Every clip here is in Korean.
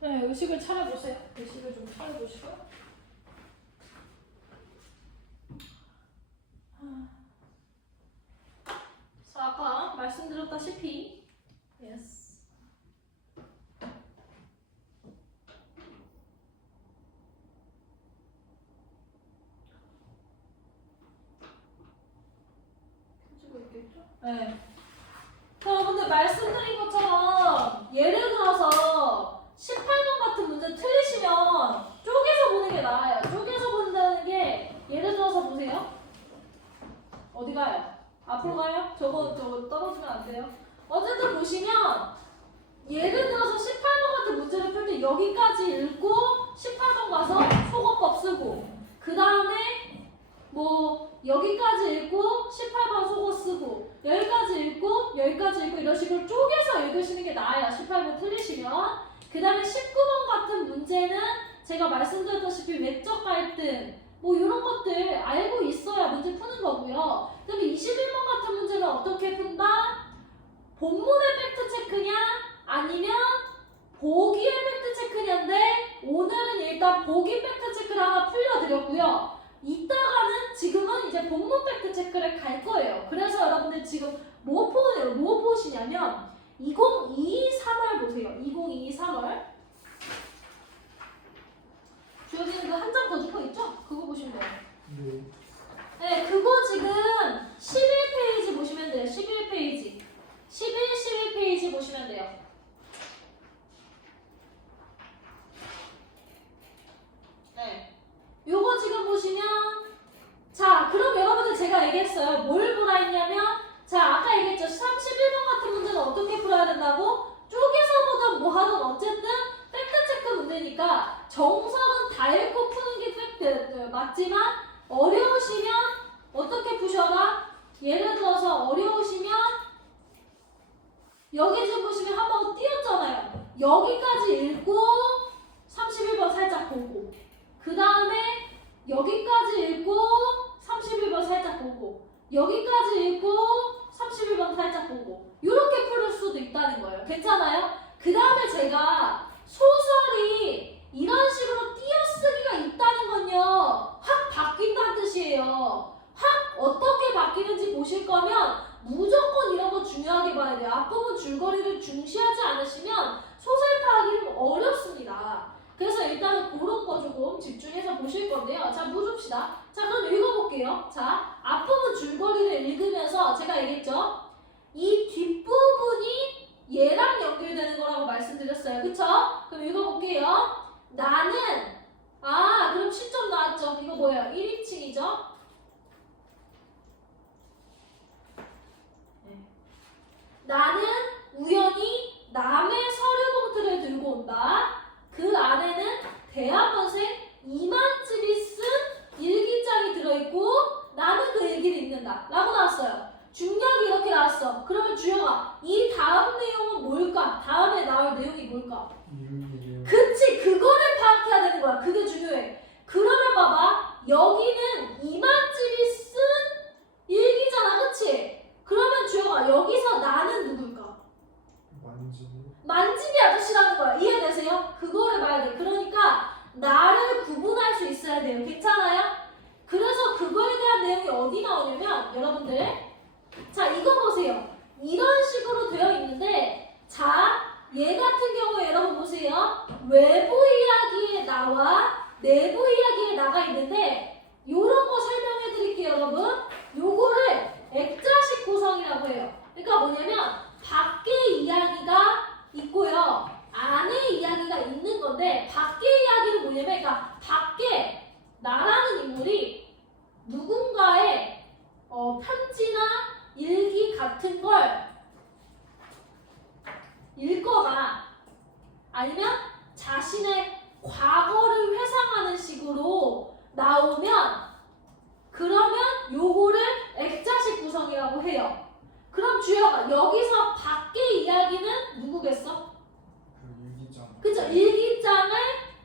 네, 의식을 차려보세요. 의식을 좀 차려보시고요. 자, 아까 말씀드렸다시피 yes. 켜지고 있겠죠? 네. 여러분들 말씀드린 것처럼 예를 들어서 18번 같은 문제 틀리시면 쪼개서 보는 게 나아요. 쪼개서 본다는 게 예를 들어서 보세요. 어디 가요? 앞으로 가요? 저거 떨어지면 안 돼요. 어쨌든 보시면 예를 들어서 18번 같은 문제를 풀 때 여기까지 읽고 18번 가서 속어법 쓰고 그 다음에 뭐 여기까지 읽고 18번 속어 쓰고 여기까지 읽고 이런 식으로 쪼개서 읽으시는 게 나아요. 18번 틀리시면. 그 다음에 19번 같은 문제는 제가 말씀드렸다시피 외적 갈등 뭐 이런 것들 알고 있어야 문제 푸는 거고요. 그 다음에 21번 같은 문제는 어떻게 푼다? 본문의 팩트체크냐 아니면 보기의 팩트체크냐인데 오늘은 일단 보기 팩트체크를 하나 풀려드렸고요. 이따가는 지금은 이제 본문 팩트체크를 갈 거예요. 그래서 여러분들 지금 뭐 보시냐면 2022 3월 보세요. 2022 3월 주어지는 그 한 장 더 적혀 있죠? 그거 보시면 돼요. 네. 네, 그거 지금 11페이지 보시면 돼요. 11페이지. 11페이지 보시면 돼요. 네. 요거 지금 보시면 자, 그럼 여러분들 제가 얘기했어요. 뭘 보라 했냐면 자, 아까 얘기했죠. 31번 같은 문제는 어떻게 풀어야 된다고? 쪼개서 보든 뭐 하든 어쨌든 팩트체크 문제니까 정석은 다 읽고 푸는 게 팩트 맞지만 어려우시면 어떻게 푸셔라? 예를 들어서 어려우시면 여기 좀 보시면 한번 띄었잖아요. 여기까지 읽고 31번 살짝 보고 그 다음에 여기까지 읽고 31번 살짝 보고 여기까지 읽고 31번 살짝 보고 이렇게 풀 수도 있다는 거예요. 괜찮아요? 그 다음에 제가 소설이 이런 식으로 띄어쓰기가 있다는 건요 확 바뀐다는 뜻이에요. 확 어떻게 바뀌는지 보실 거면 무조건 이런 거 중요하게 봐야 돼요. 앞부분 줄거리를 중시하지 않으시면 소설 파악이 좀 어렵습니다. 그래서 일단은 그런 거 조금 집중해서 보실 건데요. 자, 뭐 줍시다. 자, 그럼 읽어볼게요. 자, 앞부분 줄거리를 읽으면서 제가 얘기했죠. 이 뒷부분이 얘랑 연결되는 거라고 말씀드렸어요. 그쵸? 그럼 읽어볼게요. 나는 그럼 10점 나왔죠. 이거 뭐예요? 1인칭이죠? 나는 우연히 남의 서류 봉투를 들고 온다. 그 안에는 대학원생 2만쯤이 쓴 일기장이 들어있고 나는 그 일기를 읽는다 라고 나왔어요. 중력이 이렇게 나왔어. 그러면 주영아 이 다음 내용은 뭘까? 다음에 나올 내용이 뭘까? 그치, 그거를 파악해야 되는 거야. 그게 중요해. 그러면 봐봐, 여기는 2만쯤이 쓴 일기잖아. 그치? 그러면 주영아 여기서 나는 누굴까? 만지비 아저씨라는 거야. 이해되세요? 그거를 봐야 돼. 그러니까 나를 구분할 수 있어야 돼요. 괜찮아요? 그래서 그거에 대한 내용이 어디 나오냐면 여러분들 자, 이거 보세요. 이런 식으로 되어 있는데 자, 얘 같은 경우에 여러분 보세요. 외부 이야기에 나와 내부 이야기에 나가 있는데 요런 거 설명해 드릴게요. 여러분 요거를 액자식 구성이라고 해요. 그러니까 뭐냐면 밖의 이야기가 있고요. 안에 이야기가 있는 건데 밖의 이야기는 뭐냐면 그러니까 밖에 나라는 인물이 누군가의 편지나 일기 같은 걸 읽거나 아니면 자신의 과거를 회상하는 식으로 나오면 그러면 요거를 액자식 구성이라고 해요. 그럼 주혁아 여기서 밖의 이야기는 누구겠어? 그쵸? 일기장을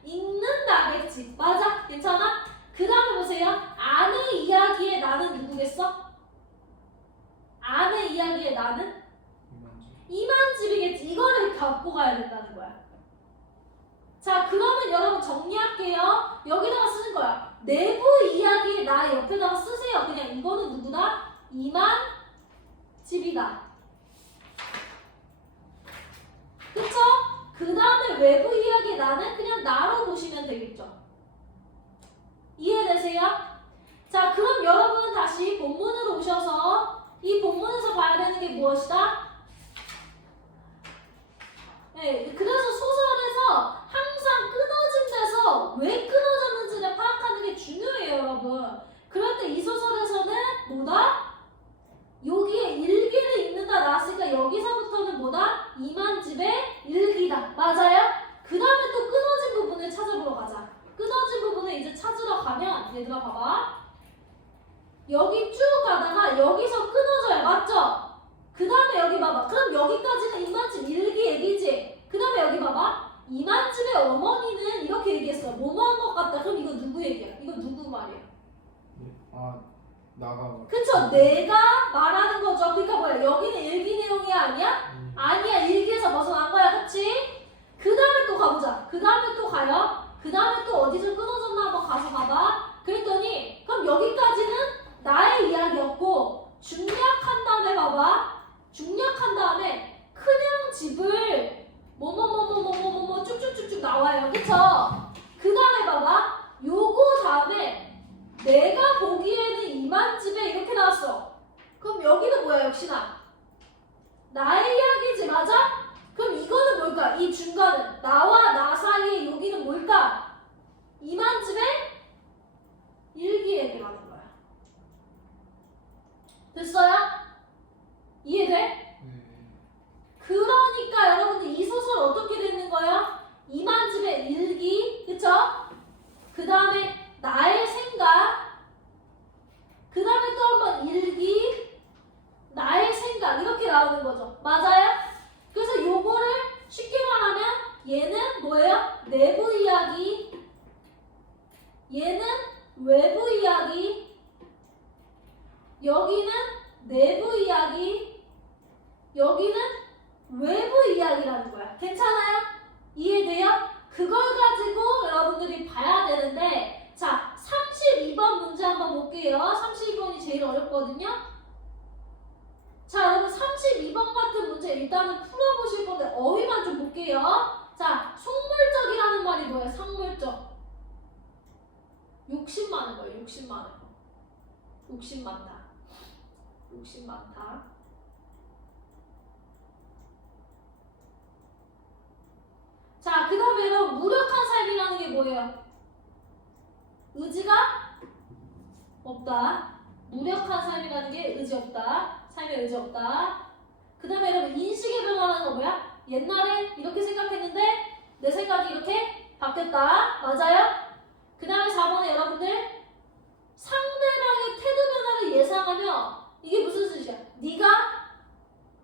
읽는다겠지. 맞아? 괜찮아? 그 다음에 보세요. 안의 이야기에 나는 누구겠어? 안의 이야기에 나는? 이만집이겠지. 이거를 갖고 가야 된다는 거야. 자, 그러면 여러분 정리할게요. 여기다가 쓰는 거야. 내부 이야기 나 옆에다가 쓰세요. 그냥 이거는 누구다? 이만 집이다. 그쵸? 그 다음에 외부 이야기 나는 그냥 나로 보시면 되겠죠. 이해되세요? 자, 그럼 여러분 다시 본문으로 오셔서 이 본문에서 봐야 되는 게 무엇이다? 네, 그래서 소설에서 항상 끊어진 데서 왜 끊어졌는지를 파악하는 게 중요해요, 여러분. 그럴 때 이 소설에서는 뭐다? 여기에 일기를 읽는다 나왔으니까 여기서부터는 뭐다? 이만집의 일기다. 맞아요? 그 다음에 또 끊어진 부분을 찾아보러 가자. 끊어진 부분을 이제 찾으러 가면 얘들아 봐봐. 여기 쭉 가다가 여기서 끊어져요. 맞죠? 그 다음에 여기 봐봐. 그럼 여기까지는 이만집 일기 얘기지. 그 다음에 여기 봐봐. 이만집의 어머니는 이렇게 얘기했어. 뭐뭐한 것 같다. 그럼 이거 누구 얘기야? 이거 누구 말이야? 아 나가. 그쵸? 내가 말하는 거죠. 그러니까 뭐야? 여기는 일기 내용이야 아니야? 아니야. 일기에서 벗어난 거야. 그치? 그 다음에 또 가보자. 그 다음에 또 가요. 그 다음에 또 어디서 끊어졌나 한번 가서 봐봐. 그랬더니 그럼 여기까지는 나의 이야기였고 중략한 다음에 봐봐. 중략한 다음에 큰형 집을 뭐뭐뭐뭐뭐뭐뭐 쭉쭉쭉쭉 나와요. 그쵸? 그 다음에 봐봐. 요거 다음에 내가 보기에는 이만집에 이렇게 나왔어. 그럼 여기는 뭐야? 역시나 나의 이야기지. 맞아? 그럼 이거는 뭘까? 이 중간은 나와 나 사이에 여기는 뭘까? 이만집의 일기 얘기라는 거야. 됐어요? 이해돼? 네. 그러니까 여러분들 이 소설 어떻게 되는 거예요? 이만집의 일기, 그쵸? 그 다음에 나의 생각, 그 다음에 또 한 번 일기, 나의 생각 이렇게 나오는 거죠. 맞아요? 그래서 요거를 쉽게 말하면 얘는 뭐예요? 내부 이야기, 얘는 외부 이야기, 여기는 내부 이야기, 여기는 외부 이야기라는 거야. 괜찮아요? 이해돼요? 그걸 가지고 여러분들이 봐야 되는데, 자, 32번 문제 한번 볼게요. 32번이 제일 어렵거든요. 자, 여러분 32번 같은 문제 일단은 풀어보실 건데 어휘만 좀 볼게요. 자, 속물적이라는 말이 뭐예요? 상물적. 욕심 많은 거예요. 욕심 많은 거. 욕심 많다. 욕심 많다. 자, 그 다음에 여러분 무력한 삶이라는 게 뭐예요? 의지가 없다. 무력한 삶이라는 게 의지 없다. 삶에 의지 없다. 그 다음에 여러분 인식의 변화라는 거 뭐야? 옛날에 이렇게 생각했는데 내 생각이 이렇게 바뀌었다. 맞아요? 그 다음에 4번에 여러분들 상대방의 태도 변화를 예상하며 이게 무슨 뜻이야? 네가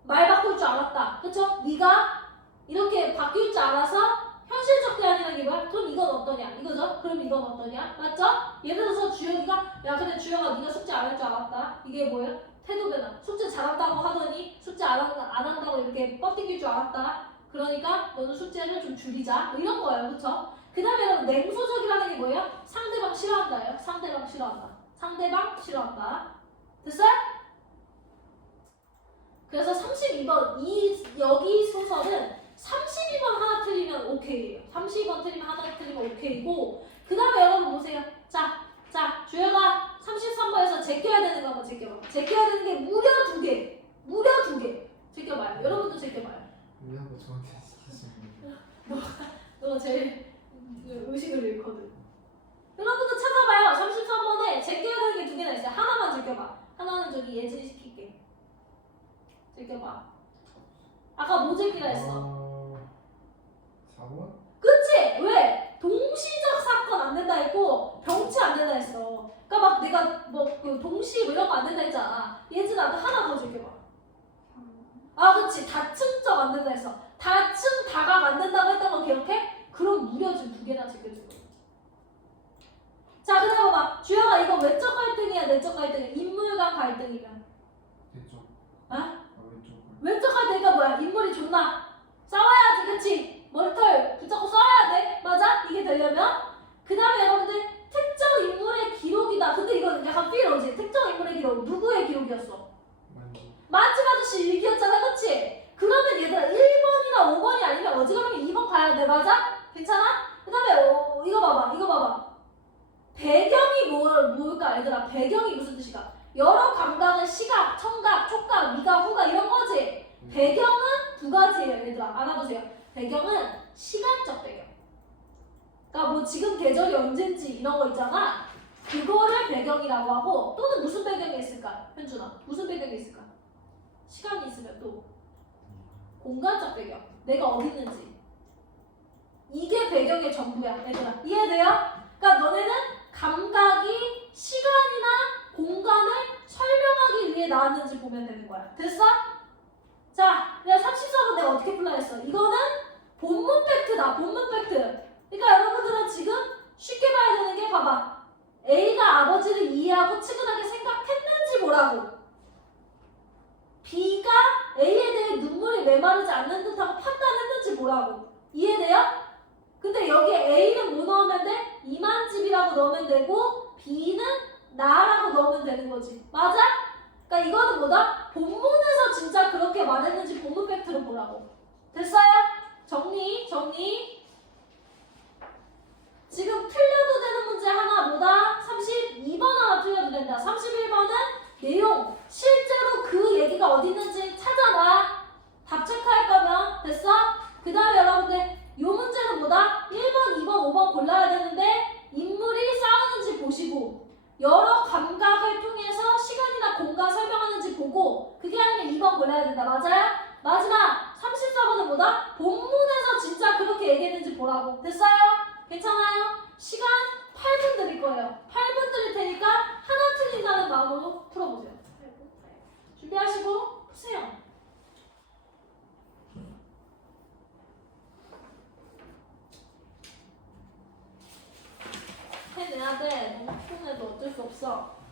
말 바꿀 줄 알았다. 그쵸? 네가 이렇게 바뀔 줄 알아서 현실적 대안이라는 게 뭐야? 그럼 이건 어떠냐? 이거죠? 그럼 이건 어떠냐? 맞죠? 예를 들어서 주영이가 야 근데 주영아 네가 숙제 안 할 줄 알았다. 이게 뭐예요? 태도 변화. 숙제 잘한다고 하더니 숙제 안 한다고 이렇게 뻗땡길 줄 알았다. 그러니까 너는 숙제를 좀 줄이자. 뭐 이런 거예요. 그쵸? 그 다음에 여러분 냉소적이라는 게 뭐예요? 상대방 싫어한다예요. 상대방 싫어한다. 상대방 싫어한다. 됐어요? 그래서 32번 여기 소설은 32번 하나 틀리면 오케이예요. 32번 틀리면 하나 틀리면 오케이고 그 다음에 여러분 보세요. 자 주혜가 33번에서 제껴야 되는 거 한번 제껴봐. 제껴야 되는 게 무려 2개. 무려 2개. 제껴봐요. 여러분도 제껴봐요. 왜 한번 저한테 시키시는 너가 제일 의식을 잃거든. 여러분도 찾아봐요. 33번에 제껴야 되는 게 2개나 있어요. 하나만 제껴봐. 하나는 저기 예진이 시킬게. 제껴봐. 아까 뭐 제끼라 했어? 4번? 그치? 왜? 동시적 사건 안 된다 했고 병치 안 된다 했어. 그러니까 막 내가 그 동시 이런 거 안 된다 했잖아. 예진아 너 하나 더 제껴봐. 아 그치. 다층적 안 된다 했어. 다층 다각 안 된다고 했던 거 기억해? 그럼 무려 지금 2개나 제껴준 거야. 자 그다음에 봐봐. 주영아 이거 외적 갈등이야 내적 갈등이야? 인물 간 갈등이면 왼쪽. 어? 왼쪽. 외적 갈등이니까 뭐야? 인물이 존나 싸워야지 그치? 머리털 붙잡고 싸워야 돼. 맞아? 그냥 어지간하면 2번 가야 돼. 맞아? 괜찮아? 그 다음에 이거 봐봐. 이거 봐봐. 배경이 뭘까 얘들아? 배경이 무슨 뜻일까? 여러 감각은 시각, 청각, 촉각, 미각, 후각 이런 거지. 배경은 두 가지예요 얘들아. 알아두세요. 배경은 시간적 배경. 그러니까 뭐 지금 계절이 언젠지 이런 거 있잖아. 그거를 배경이라고 하고 또는 무슨 배경이 있을까? 현준아 무슨 배경이 있을까? 시간이 있으면 또 공간적 배경. 내가 어디 있는지. 이게 배경의 전부야 얘들아. 이해돼요? 그러니까 너네는 감각이 시간이나 공간을 설명하기 위해 나왔는지 보면 되는 거야. 됐어? 자, 내가 34번 내가 어떻게 풀라 했어? 이거는 본문 팩트다. 본문 팩트. 그러니까 여러분들은 지금 쉽게 봐야 되는 게 봐봐. A가 아버지를 이해하고 측은하게 생각했는지 보라고. B가 A에 대해 눈물이 메마르지 않는 듯하고 판단했는지 보라고. 이해돼요? 근데 여기에 A는 뭐 넣으면 돼? 이만집이라고 넣으면 되고 B는 나라고 넣으면 되는 거지. 맞아? 그러니까 이거는 뭐다? 본문에서 진짜 그렇게 말했는지 본문 팩트로 보라고. 됐어요? 정리. 지금 틀려도 되는 문제 하나 뭐다? 32번 하나 틀려도 된다. 31번은 내용, 실제로 그 얘기가 어디 있는지 찾아놔. 답 체크할 거면. 됐어? 그 다음에 여러분들 이 문제는 뭐다? 1번, 2번, 5번 골라야 되는데 인물이 싸우는지 보시고 여러 감각을 통해서 시간이나 공간 설명하는지 보고 그게 아니면 2번 골라야 된다. 맞아요? 마지막 34번은 뭐다? 본문에서 진짜 그렇게 얘기했는지 보라고. 됐어요? 괜찮아요? 시간 8분 드릴 거예요. 8분 드릴 테니까 하나 틀린다는 마음으로 풀어보세요. 준비하시고 푸세요. 해내야 돼. 너무 피곤해도 어쩔 수 없어.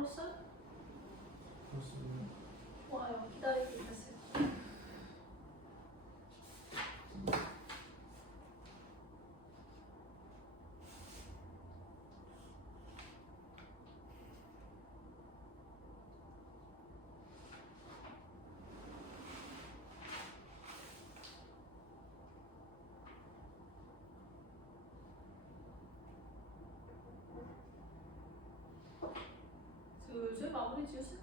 풀었어요? 그렇습니다. 좋아요. 기다리고 있겠어요. 슬슬 마무리 지으세요.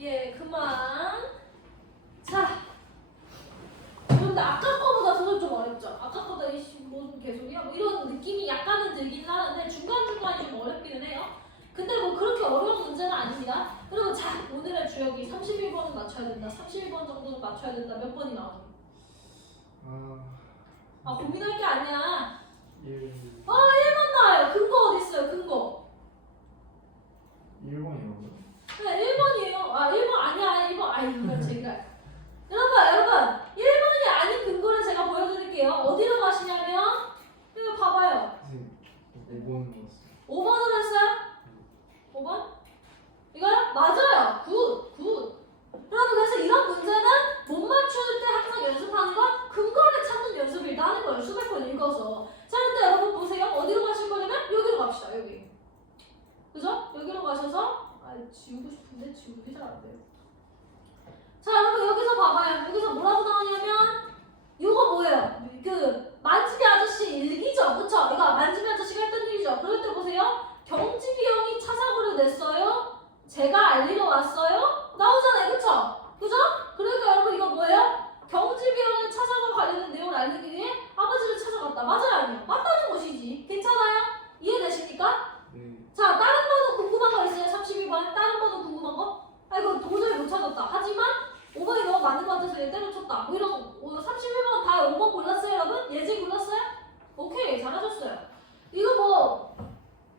예, 그만. 자, 그런데 아까 거보다 저는 좀 어렵죠? 아까 거보다 무슨 개소리야? 뭐 이런 느낌이 약간은 들긴 하는데 중간중간이 좀 어렵기는 해요. 근데 뭐 그렇게 어려운 문제는 아닙니다. 그리고 자, 오늘의 주역이 31번은 맞춰야 된다. 31번 정도는 맞춰야 된다. 몇 번이 나오니? 아, 고민할 게 아니야. 1. 1번 나와요. 근거 어디 있어요? 근거. 1번이라고요? 네, 1번이에요. 아, 1번 아니야. 1번. 아, 이거 제가. 여러분. 1번이 아닌 근거를 제가 보여드릴게요. 어디로 가시냐면, 이거 봐봐요. 선생님 5번은 먹었어요. 5번으로 했어요? 5번? 이거요? 맞아요. 굿. 여러분, 그래서 이런 문제는 못 맞출 때 항상 연습하는 건 근거를 찾는 연습이라는 거예요. 수백 번 읽어서. 자, 근데 여러분 보세요. 어디로 가실 거냐면, 여기로 갑시다. 여기. 그죠? 여기로 가셔서, 지우고 싶은데 지우기 잘 안 돼요. 자, 여러분 여기서 봐봐요. 여기서 뭐라고 나오냐면 이거 뭐예요? 그 만지비 아저씨 일기죠, 그쵸? 이거 만지비 아저씨가 했던 일이죠. 그럴 때 보세요. 경지비 형이 차사고를 냈어요. 제가 알리러 왔어요. 나오잖아요, 그쵸? 그러니까 여러분 이거 뭐예요? 경지비 형이 차사고 관련된 내용을 알리기 위해 아버지를 찾아갔다. 맞아요, 아니요? 맞다는 것이지. 괜찮아요? 이해되십니까? 네. 자, 다른 번은 궁금한 거 있어요? 32번. 다른 번은 궁금한 거? 이거 도저히 못 찾았다. 하지만 5번이 너무 맞는 것 같아서 얘 때려쳤다. 뭐 이런 거. 31번 다 5번 골랐어요, 여러분? 예지 골랐어요? 오케이, 잘하셨어요. 이거 뭐,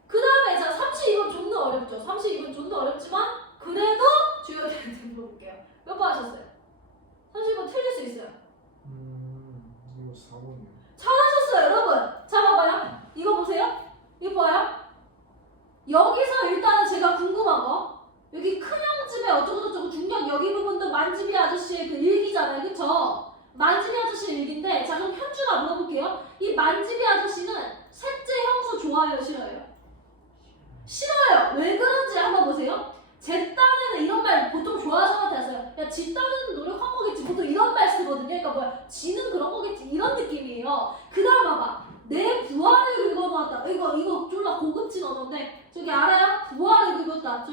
그 다음에 자, 32번 좀 더 어렵죠? 32번 좀 더 어렵지만, 그래도 주요한테 물어볼게요. 몇 번 하셨어요? 32번 틀릴 수 있어요. 이거 4번이요. 잘하셨어요, 여러분. 자, 봐봐요. 이거 보세요. 이거 봐요. 여기서 일단은 제가 궁금한 거, 여기 큰형집에 어쩌고저쩌고 중력 여기 부분도 만지비 아저씨의 그 일기잖아요, 그쵸? 만지비 아저씨 일기인데, 자 그럼 현주가 물어볼게요. 이 만지비 아저씨는 셋째 형수 좋아해요, 싫어해요? 싫어요. 왜 그런지 한번 보세요. 제 딴에는 이런 말 보통 좋아하는 사람한테 하세요. 야, 지 딴에는 노력한 거겠지. 보통 이런 말 쓰거든요. 그러니까 뭐야, 지는 그런 거겠지. 이런 느낌이에요. 그 다음 봐봐. 내 부하를 긁어놓았다. 이거 졸라 고급진 언어인데, 저기 알아요? 부하를 긁었다.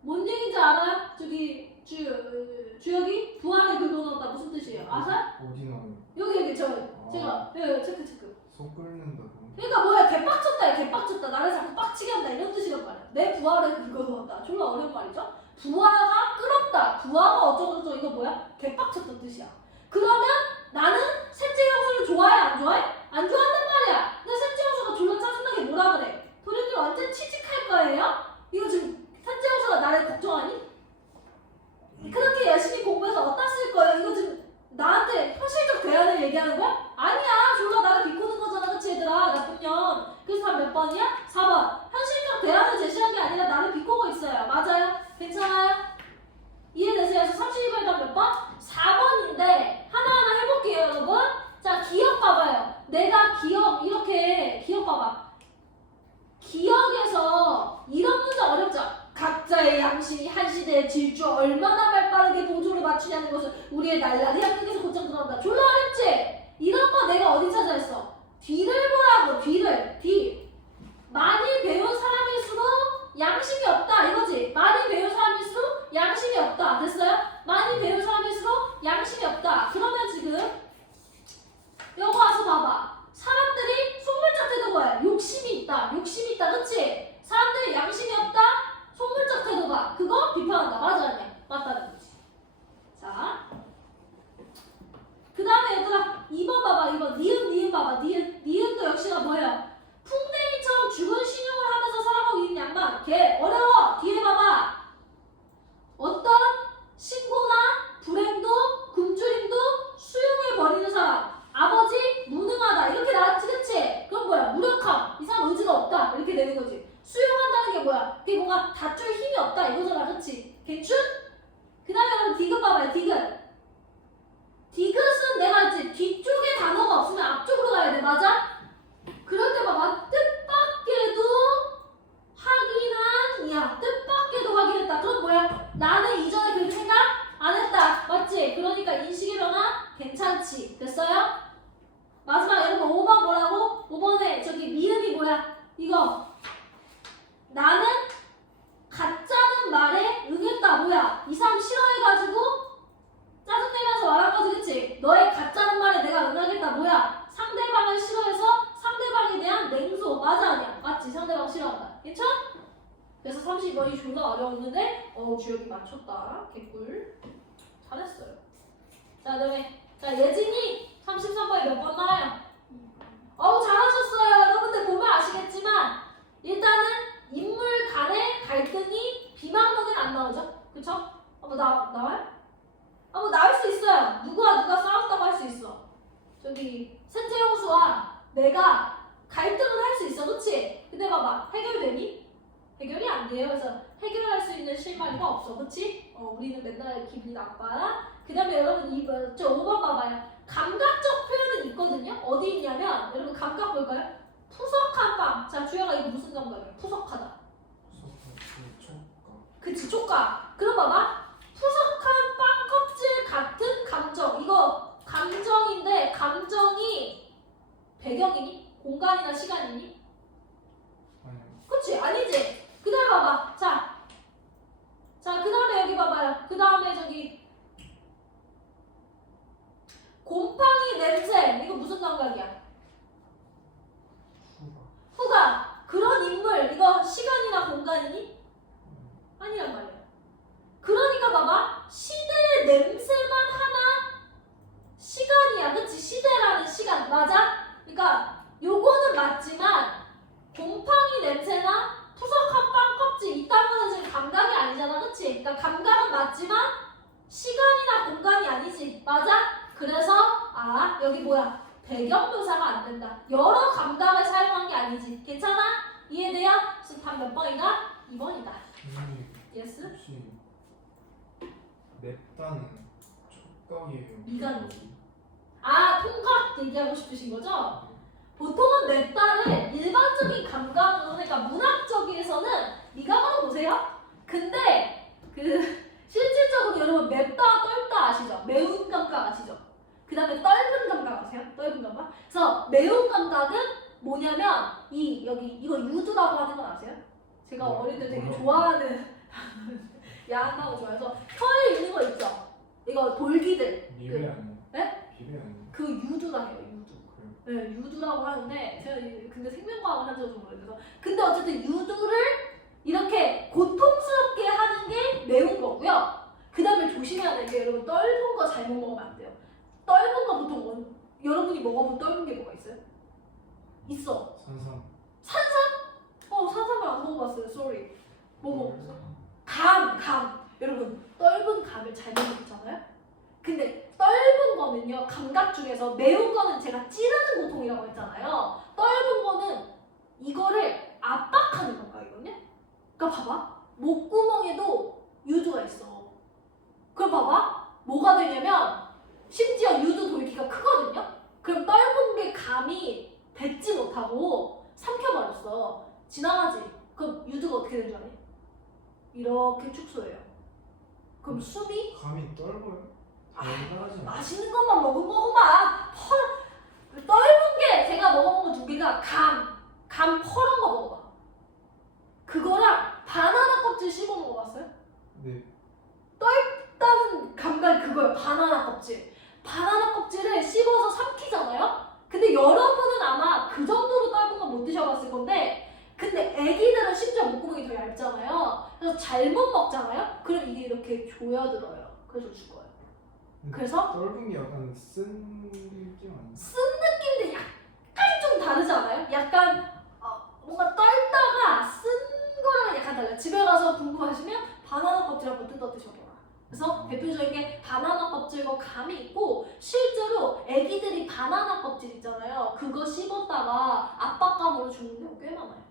뭔 얘기인지 알아요? 저기 주역이 부하를 긁어놓았다. 무슨 뜻이에요? 아세요? 어디 나와요? 여기 제가 체크. 속 끓는다 그런 거. 그러니까 뭐야, 개빡쳤다. 개빡쳤다. 나를 자꾸 빡치게 한다. 이런 뜻이란 말이야. 내 부하를 긁어놓았다. 졸라 어려운 말이죠? 부하가 끓었다. 부하가 어쩌고저쩌고. 이거 뭐야? 개빡쳤다 뜻이야. 그러면 나는 셋째 형수를 좋아해, 안 좋아해? 안 좋아한단 말이야. 근데 셋째 형수가 졸라 짜증나게 뭐라 그래? 도련님 완전 취직할 거예요? 이거 지금 셋째 형수가 나를 걱정하니? 그렇게 열심히 공부해서 어디다 쓸 거예요? 이거 지금 나한테 현실적 대안을 얘기하는 거야? 아니야. 졸라 나를 비꼬는 거잖아. 그치 얘들아? 나쁜 년. 그래서 몇 번이야? 4번. 현실적 대안을 제시한 게 아니라 나를 비꼬고 있어요. 맞아요? 괜찮아요? 이해되세요? 그래서 32번이다 몇 번? 4번인데 하나하나 해볼게요, 여러분. 자, 기억 봐봐요. 내가 기억 봐봐. 기억에서 이런 문제 어렵죠? 각자의 양심이 한 시대의 질주 얼마나 발빠르게 보조를 맞추냐는 것을 우리의 날라리 학교에서 곧장 들어간다. 졸라 어렵지? 이런 거 내가 어디 찾아 했어? 뒤를 보라고. 뒤. 많이 배운 사람일수록 양심이 없다 이거지. 많이 배운 사람일수록 양심이 없다. 됐어요? 많이 배운 사람일수록 양심이 없다. 그러면 지금 여기 와서 봐봐. 사람들이 속물적 태도가 욕심이 있다, 그치? 사람들이 양심이 없다, 속물적 태도가 그거 비판한다. 맞아, 아니야? 맞다는 거지. 뭐야? 이거 나는 가짜는 말에 응했다. 뭐야? 이 사람 싫어해가지고 짜증내면서 말한 거지, 그치? 너의 가짜는 말에 내가 응하겠다. 뭐야? 상대방을 싫어해서 상대방에 대한 냉소. 맞아, 아니야? 맞지? 상대방 싫어한다. 괜찮아? 그래서 32번이 존나 어려웠는데 주혁이 맞췄다. 개꿀. 잘했어요. 자, 그다음에 자 예진이 33번이 몇 번 나와요? 잘하셨어요. 여러분들 보면 아시겠지만 일단은 인물 간의 갈등이 비망록엔 안 나오죠? 그쵸? 나와요? 나올 수 있어요. 누가 싸웠다고 할 수 있어. 저기 세태용수와 내가 갈등을 할 수 있어. 그치? 근데 봐봐. 해결되니? 해결이 안 돼요. 그래서 해결할 수 있는 실마리가 없어. 그치? 우리는 맨날 기분이 나빠. 그 다음에 여러분 저 5번 봐봐요. 감각적 표현은 있거든요. 어디 있냐면 여러분 감각 볼까요? 푸석한 빵. 자 주영아 이거 무슨 감각이야? 푸석하다. 그치 촉각. 그럼 봐봐. 푸석한 빵 껍질 같은 감정. 이거 감정인데 감정이 배경이니? 공간이나 시간이니? 아니요. 그치? 아니지? 그 다음에 봐봐. 자 그 다음에 여기 봐봐요. 그 다음에 저기 곰팡이 냄새. 이거 무슨 감각이야? 후각. 그런 인물. 이거 시간이나 공간이니? 아니란 말이야. 그러니까 봐봐. 시대의 냄새만 하나 시간이야. 그치? 시대라는 시간. 맞아? 그러니까 요거는 맞지만 곰팡이 냄새나 푸석한 빵 껍질 있다고는 지금 감각이 아니잖아. 그치? 그러니까 감각은 맞지만 시간이나 공간이 아니지. 맞아? 그래서 여기 뭐야? 배경 묘사가 안 된다. 여러 감각을 사용한 게 아니지. 괜찮아? 이해돼요? 그래서 답 몇 번이다? 2번이다. 예스? 혹시 맵다는 촉각이에요? 미간이지. 통각 얘기하고 싶으신 거죠? 보통은 맵다를 일반적인 감각으로, 그러니까 문학적에서는 미각으로 보세요. 근데 실질적으로 여러분 맵다, 떫다 아시죠? 매운 감각 아시죠? 그 다음에 떫은 감각 아세요? 떫은 감각? 그래서 매운 감각은 뭐냐면 이거 유두라고 하는 건 아세요? 제가 어릴 때 되게 좋아하는 야한 단어 좋아해서 혀에 있는 거 있죠? 이거 돌기들. 비례 아니에요? 네? 비례 아니에요? 그 유두라 해요. 유두. 그래요? 네, 유두라고 하는데 제가 근데 생명과학을 한 지가 좀 오래돼서 근데 어쨌든 유두를 이렇게 고통스럽게 하는 게 매운 거고요. 그 다음에 조심해야 될 게 여러분 떫은 거 잘못 먹으면 안 돼요. 떫은 거 보통 여러분이 먹어본 떫은 게 뭐가 있어요? 있어. 산삼. 산삼을 안 먹어봤어요. sorry. 뭐 먹었어? 감. 여러분 떫은 감을 잘못 먹잖아요. 근데 떫은 거는요 감각 중에서 매운 거는 제가 찌르는 고통이라고 했잖아요. 떫은 거는 이거를 압박하는 감각이거든요. 그러니까 봐봐 목구멍에도 유두가 있어. 그럼 봐봐 뭐가 되냐면 심지어 유두 돌기가 크거든요. 그럼 떫은 게 감이 뱉지 못하고 삼켜버렸어. 지나가지. 그럼 유두가 어떻게 되는 줄 아니? 이렇게 축소해요. 그럼 숨이 감이 떫어요? 달달하지 않아요? 맛있는 것만 먹은 거구만. 떫은 게 제가 먹어본 거 두 개가 감 퍼런 거 먹어봐. 그거랑 바나나 껍질 씹어 먹어봤어요? 네. 떫다는 감각이 그거예요. 바나나 껍질. 바나나 껍질을 씹어서 삼키잖아요? 근데 여러분은 아마 그 정도로 떫은 거 못 드셔봤을 건데 근데 애기들은 심지어 목구멍이 더 얇잖아요. 그래서 잘못 먹잖아요? 그럼 이게 이렇게 조여들어요. 그래서 죽어요. 그래서 떫은 게 약간 쓴 느낌 아니에요? 쓴 느낌인데 약간 좀 다르지 않아요? 약간 뭔가 떫다가 쓴 거랑 약간 달라요. 집에 가서 궁금하시면 바나나 껍질 한번 뜯어 드셔보라. 그래서 대표적인 게 바나나 껍질과 감이 있고 실제로 애기들이 바나나 껍질 있잖아요. 그거 씹었다가 압박감으로 죽는 경우 꽤 많아요.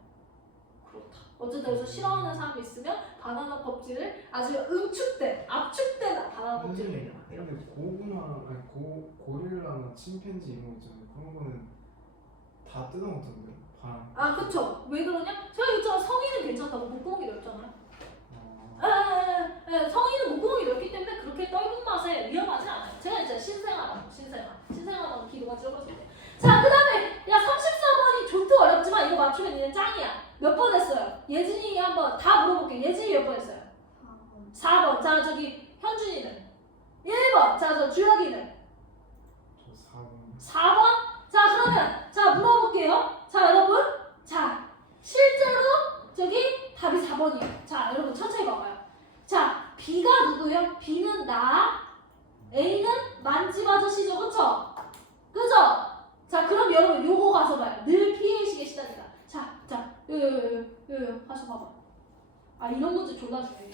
그렇다. 어쨌든 그래서 싫어하는 사람이 있으면 바나나 껍질을 아주 압축된 바나나 껍질을 먹여라. 근데 고릴라나 침팬지 이런 거 있잖아요. 그런 거는 다 뜯어먹던데요? 그쵸. 왜 그러냐? 제가 있잖아 성인은 괜찮다고 목구멍이 넓잖아요. 성인은 목구멍이 넓기 때문에 그렇게 떫은 맛에 위험하지 않아요. 제가 이제 신생아만 기도가 찔렀을 때. 자, 그 다음에 34번이 존트 어렵지만 이거 맞추면 4번. 자, 저기 현준이는 1번. 자, 저 주혁이는 저 4번. 4번. 자, 그러면 자, 물어볼게요. 자, 여러분. 자, 실제로 저기 답이 4번이에요. 자, 여러분 천천히 봐봐요. 자, B가 누구예요? B는 나, A는 만집 아저씨죠, 그쵸? 그죠? 자, 그럼 여러분 요거 가서 봐요. 늘 피해의식에 시달리다. 자, 요 가서 봐봐. 아, 이런 문제 졸라 중요해.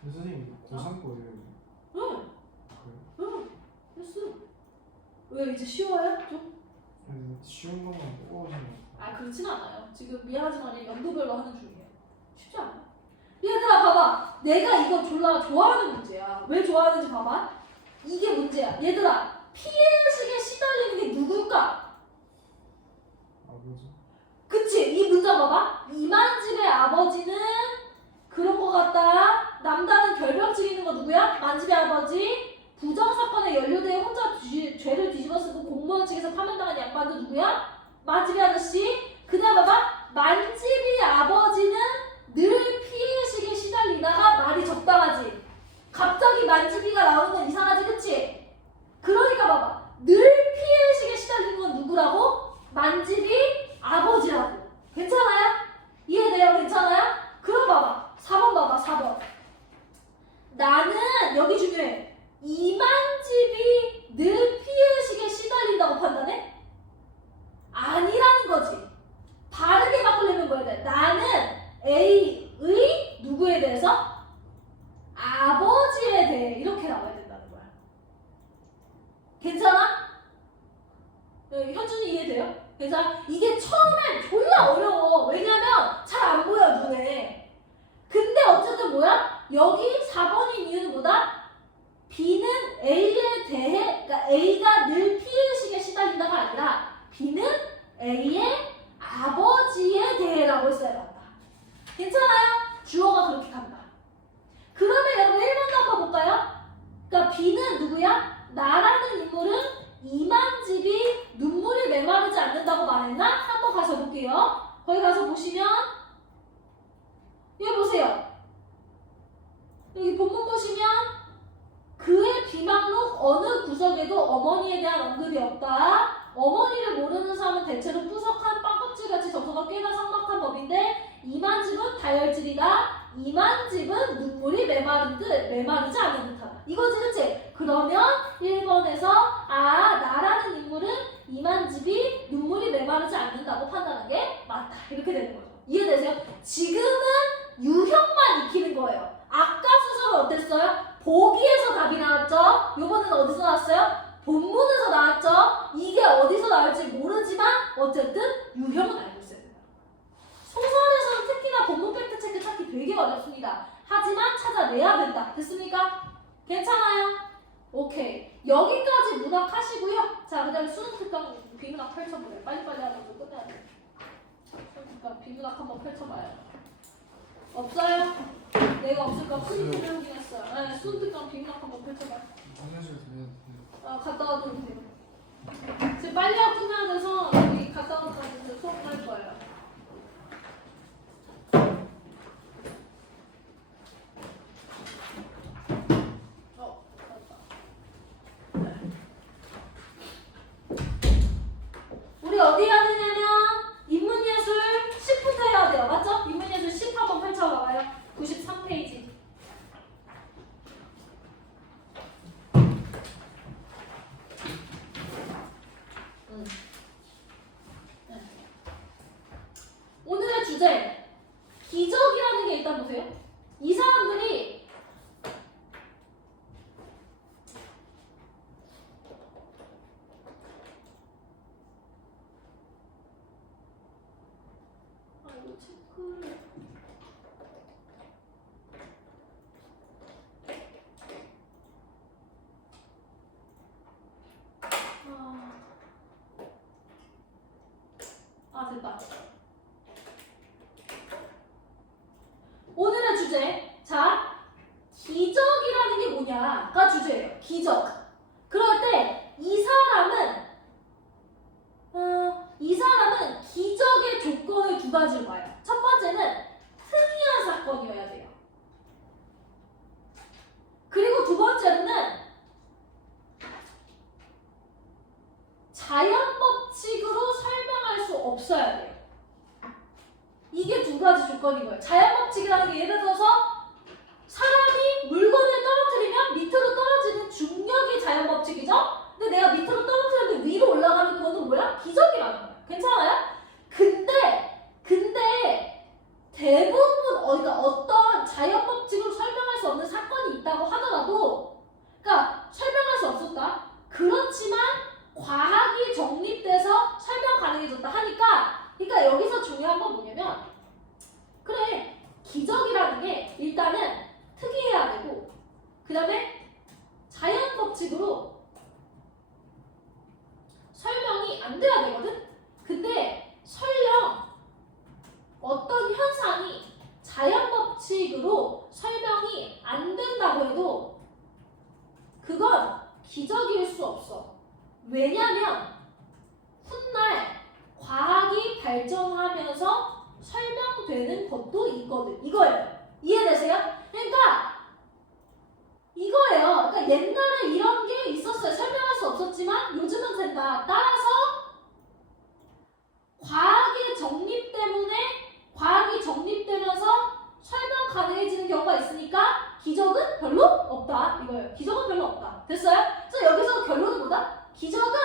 근데 선생님 고3 거예요? 응, 그래요? 응, 했어. 왜 이제 쉬워요? 좀? 근데 쉬운 것만 뽑아오시면 아, 그렇진 않아요. 지금 미안하지만 연도별로 하는 중이에요. 쉽지 않아. 얘들아, 봐봐. 내가 이거 졸라 좋아하는 문제야. 왜 좋아하는지 봐봐. 이게 문제야. 얘들아, 피해의식에 시달리는 게 누굴까? 아버지? 그치? 이 문장 봐봐. 이만집의 아버지는 그런 거 같다. 남다른 결벽증 있는 거 누구야? 만집의 아버지. 부정사건에 연루돼 혼자 죄를 뒤집어쓰고 공무원 측에서 파면당한 양반도 누구야? 만집의 아저씨. 그다음 봐봐. 만집의 아버지는 늘 피해의식에 시달리다가 말이 적당하지. 갑자기 만집이가 나오는 건 이상하지, 그치? 그러니까 봐봐. 늘 피해의식에 시달리는 건 누구라고? 만집이 아버지라고. 괜찮아요? 이해돼요? 괜찮아요? 그럼 봐봐. 4번 봐봐. 4번. 나는 여기 중요해. 이만집이 늘 피해의식에 시달린다고 판단해? 아니라는 거지. 바르게 바꾸려면 뭐야 돼? 나는 A의 누구에 대해서? 아버지에 대해 이렇게 나와야 된다는 거야. 괜찮아? 현준이 이해돼요? 괜찮아? 이게 처음엔 졸라 어려워. 왜냐면 잘 안 보여 눈에. 근데 어쨌든 뭐야? 여기 4번인 이유는 뭐다? B는 A에 대해, 그러니까 A가 늘 피해의식에 시달린다가 아니라 B는 A의 아버지에 대해라고 했어야 한다. 괜찮아요? 주어가 그렇게 간다. 그러면 여러분 1번도 한번 볼까요? 그러니까 B는 누구야? 나라는 인물은 이만집이 눈물이 메마르지 않는다고 말했나? 한번 가서 볼게요. 거기 가서 보시면 여기 보세요. 여기 본문 보시면 그의 비망록 어느 구석에도 어머니에 대한 언급이 없다. 어머니를 모르는 사람은 대체로 푸석한 빵껍질같이 정서가 꽤나 삭막한 법인데 이만집은 다혈질이다. 이만집은 눈물이 메마르지 않는 듯하다. 이거지, 그치? 그러면 1번에서 나라는 인물은 이만집이 눈물이 메마르지 않는다고 판단한 게 맞다. 이렇게 되는 거죠. 이해되세요? 지금은 유형만 익히는 거예요. 아까 수설은 어땠어요? 보기에서 답이 나왔죠? 요번에는 어디서 나왔어요? 본문에서 나왔죠? 이게 어디서 나올지 모르지만 어쨌든 유형은 알고 있어야 된다. 소설에서는 특히나 본문 팩트 체크 찾기 되게 어렵습니다. 하지만 찾아내야 된다. 됐습니까? 괜찮아요? 오케이. 여기까지 문학하시고요. 자, 그 다음에 수능 특강 비문학 펼쳐보래요. 빨리빨리 하고 끝내야 돼. 수능 특강 비문학 한번 펼쳐봐요. 없어요? 내가 없을까 프린트 배우긴 했어요. 네, 수능 특강 비문학 한번 펼쳐봐요. 화장실 들려도 돼요? 갔다 와도 돼요. 지금 빨리 하고 끝나야 돼서 여기 갔다 와서 수업할 거예요. 우리 어디 해야 되냐면 인문예술 10부터 해야 돼요. 맞죠? 인문예술 10 한번 펼쳐봐봐요. 93페이지. 오늘의 주제 기적이라는 게 일단 보세요. 이 사람들이 이거 체크를 됐다. 오늘의 주제. 자, 기적이라는 게 뭐냐가 주제예요. 기적. 그럴 때 이 사람은 기적의 조건을 두 가지로 봐요. 첫 번째는 특이한 사건이어야 돼요. 그리고 두 번째로는 자연 법칙으로 설명할 수 없어야 돼요. 이게 두 가지 조건인 거예요. 자연 법칙이라는 게 예를 들어서 사람이 물건을 떨어뜨리면 밑으로 떨어지는 중력이 자연 법칙이죠? 근데 내가 밑으로 떨어뜨렸는데 위로 올라가면 그거는 뭐야? 기적이라는 거야. 괜찮아요? 근데 대부분 그러니까 어떤 자연 법칙으로 설명할 수 없는 사건이 있다고 하더라도 그러니까 설명할 수 없었다. 그렇지만 과학이 정립돼서 설명 가능해졌다 하니까 그러니까 여기서 중요한 건 뭐냐면 그래 기적이라는 게 일단은 특이해야 되고 그 다음에 자연 법칙으로 설명이 안 돼야 되거든? 근데 설령 어떤 현상이 자연 법칙으로 설명이 안 된다고 해도 그건 기적일 수 없어. 왜냐면 훗날 과학이 발전하면서 설명되는 것도 있거든. 이거예요. 이해되세요? 그러니까 이거예요. 그러니까 옛날에 이런 게 있었어요. 설명할 수 없었지만 요즘은 된다. 따라서 과학이 정립되면서 설명 가능해지는 경우가 있으니까 기적은 별로 없다. 이거예요. 기적은 별로 없다. 됐어요? 그래서 여기서 결론은 뭐다? 기적은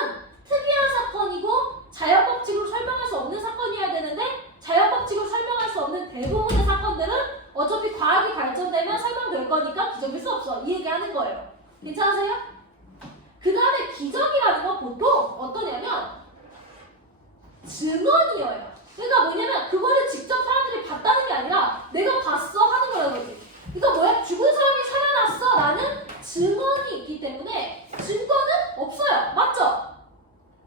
특이한 사건이고 자연 법칙으로 설명할 수 없는 사건이어야 되는데 자연 법칙으로 설명할 수 없는 대부분의 사건들은 어차피 과학이 발전되면 설명될 거니까 기적일 수 없어. 이 얘기하는 거예요. 괜찮으세요? 그 다음에 기적이라는 건 보통 어떠냐면 증언이에요. 그러니까 뭐냐면 그거를 직접 사람들이 봤다는 게 아니라 내가 봤어 하는 거라는 거지. 그러니까 뭐야? 죽은 사람이 살아났어 라는 증언이 있기 때문에 증거는 없어요. 맞죠?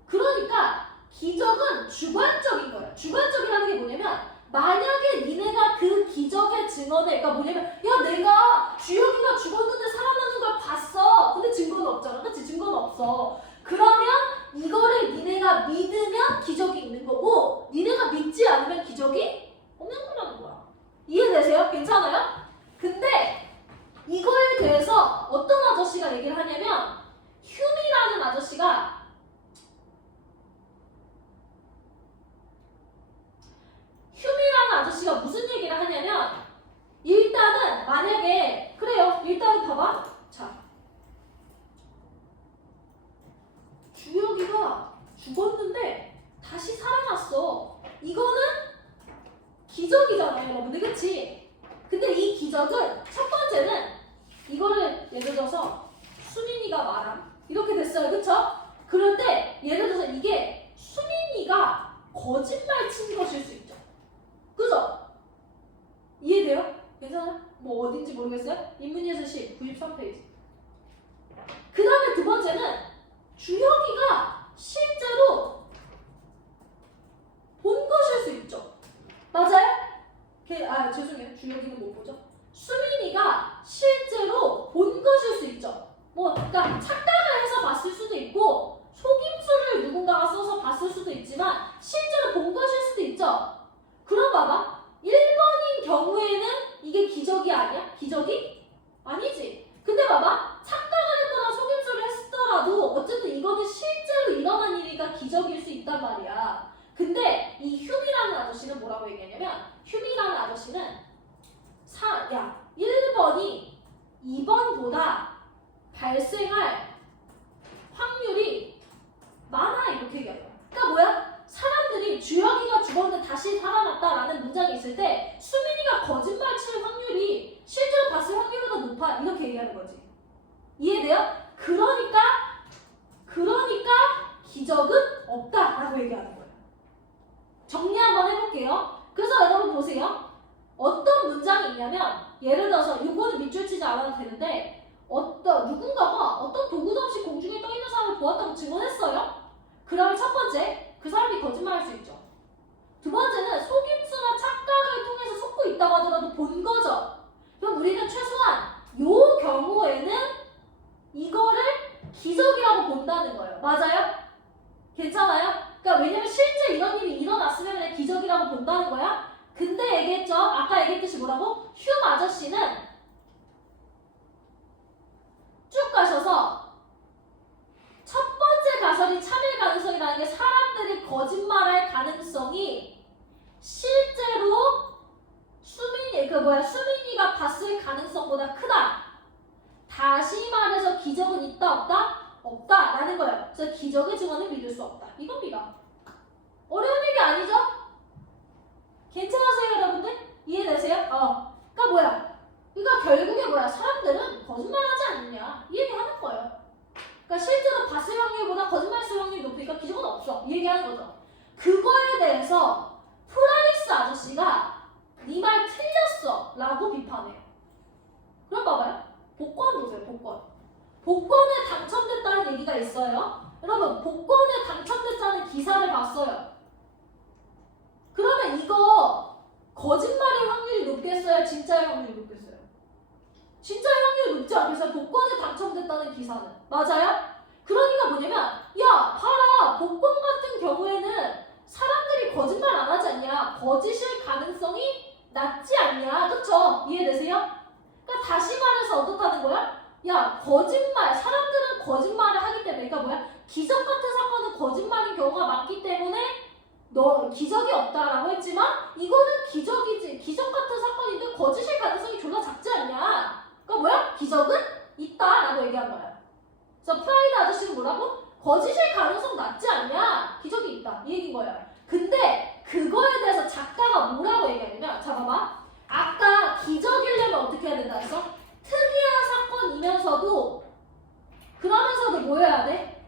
그러니까 기적은 주관적인 거예요. 주관적이라는 게 뭐냐면 만약에 니네가 그 기적의 증언을 그러니까 뭐냐면 야 내가 주혁이가 죽었는데 살아나는 걸 봤어. 근데 증거는 없잖아. 그치? 증거는 없어. 그러면 이거를 니네가 믿으면 기적이 있는 거고 니네가 믿지 않으면 기적이 없는 거라는 거야. 이해되세요? 괜찮아요? 근데 이거에 대해서 어떤 아저씨가 얘기를 하냐면 휴미라는 아저씨가 무슨 얘기를 하냐면 일단은 만약에 그래요. 일단은 봐봐. 자 주혁이가 죽었는데 다시 살아났어. 이거는 기적이잖아요, 여러분들. 그치? 근데 이 기적은 첫 번째는 이거를 예를 들어서 수민이가 말함. 이렇게 됐어요. 그쵸? 그럴 때 예를 들어서 이게 수민이가 거짓말 친 것일 수 있죠. 그죠? 이해돼요? 괜찮아요? 뭐 어딘지 모르겠어요? 인문예술시 93페이지. 그 다음에 두 번째는 주혁이가 실제로 본 것일 수 있죠. 맞아요? 죄송해요. 주혁이는 못 보죠. 수민이가 실제로 본 것일 수 있죠. 그러니까 착각을 해서 봤을 수도 있고 속임수를 누군가가 써서 봤을 수도 있지만 실제로 본 것일 수도 있죠. 그럼 봐봐. 1번인 경우에는 이게 기적이 아니야? 기적이? 아니지. 근데 봐봐. 착각을 했거나 속임수를 했더라도 어쨌든 이거는 실제로 일어난 일이니까 기적일 수 있단 말이야. 근데 이 휴미라는 아저씨는 뭐라고 얘기하냐면 휴미라는 아저씨는 1번이 2번보다 발생할 확률이 많아 이렇게 얘기하는 거야. 그러니까 뭐야? 사람들이 주혁이가 죽었는데 다시 살아났다라는 문장이 있을 때 수민이가 거짓말 칠 확률이 실제로 봤을 확률보다 높아 이렇게 얘기하는 거지. 이해돼요? 그러니까 기적은 없다라고 얘기하는 거예요. 정리 한번 해볼게요. 그래서 여러분 보세요. 어떤 문장이 있냐면 예를 들어서 이거는 밑줄 치지 않아도 되는데 누군가가 어떤 도구도 없이 공중에 떠 있는 사람을 보았다고 증언했어요. 그러면 첫 번째, 그 사람이 거짓말할 수 있죠. 두 번째는 속임수나 착각을 통해서 속고 있다고 하더라도 본 거죠. 그럼 우리는 최소한 요 경우에는 이거를 기적이라고 본다는 거예요. 맞아요? 괜찮아요? 그러니까 왜냐면 실제 이런 일이 일어났으면 그냥 기적이라고 본다는 거야. 근데 얘기했죠? 아까 얘기했듯이 뭐라고? 휴 아저씨는 쭉 가셔서 첫 번째 가설이 참일 가능성이라는 게 사람들이 거짓말할 가능성이 실제로 수민이가 봤을 가능성보다 크다. 다시 말해서 기적은 있다 없다? 없다라는 거예요. 그래서 기적의 증언을 믿을 수 없다. 이겁니다. 어려운 얘기 아니죠? 괜찮으세요 여러분들? 이해되세요? 그러니까 뭐야? 그러니까 결국에 뭐야? 사람들은 거짓말하지 않느냐 이 얘기하는 거예요. 그러니까 실제로 봤을 확률보다 거짓말했을 확률이 높으니까 기적은 없어 이 얘기하는 거죠. 그거에 대해서 프라이스 아저씨가 네 말 틀렸어 라고 비판해요. 그럼 봐봐요. 복권 보세요. 복권에 당첨됐다는 얘기가 있어요. 여러분 복권에 당첨됐다는 기사를 봤어요. 그러면 이거 거짓말의 확률이 높겠어요? 진짜의 확률이 높겠어요? 진짜의 확률이 높지 않겠어요? 복권에 당첨됐다는 기사는. 맞아요? 그러니까 뭐냐면 야 봐라 복권 같은 경우에는 사람들이 거짓말 안 하지 않냐? 거짓일 가능성이 낮지 않냐? 그쵸? 이해되세요? 그러니까 다시 말해서 어떻다는 거야? 야 거짓말 사람들은 거짓말을 하기 때문에 그러니까 뭐야? 기적 같은 사건은 거짓말인 경우가 많기 때문에 너 기적이 없다라고 했지만 이거는 기적이지 기적 같은 사건인데 거짓일 가능성이 졸라 작지 않냐? 그러니까 뭐야? 기적은 있다라고 얘기한 거야. 그래서 프라이드 아저씨는 뭐라고? 거짓일 가능성 낮지 않냐? 기적이 있다 이 얘기인 거예요. 근데 그거에 대해서 작가가 뭐라고 얘기하냐면 자 봐봐 아까 기적이려면 어떻게 해야 된다 했어? 특이한 사건이면서도 그러면서도 뭐 해야 돼?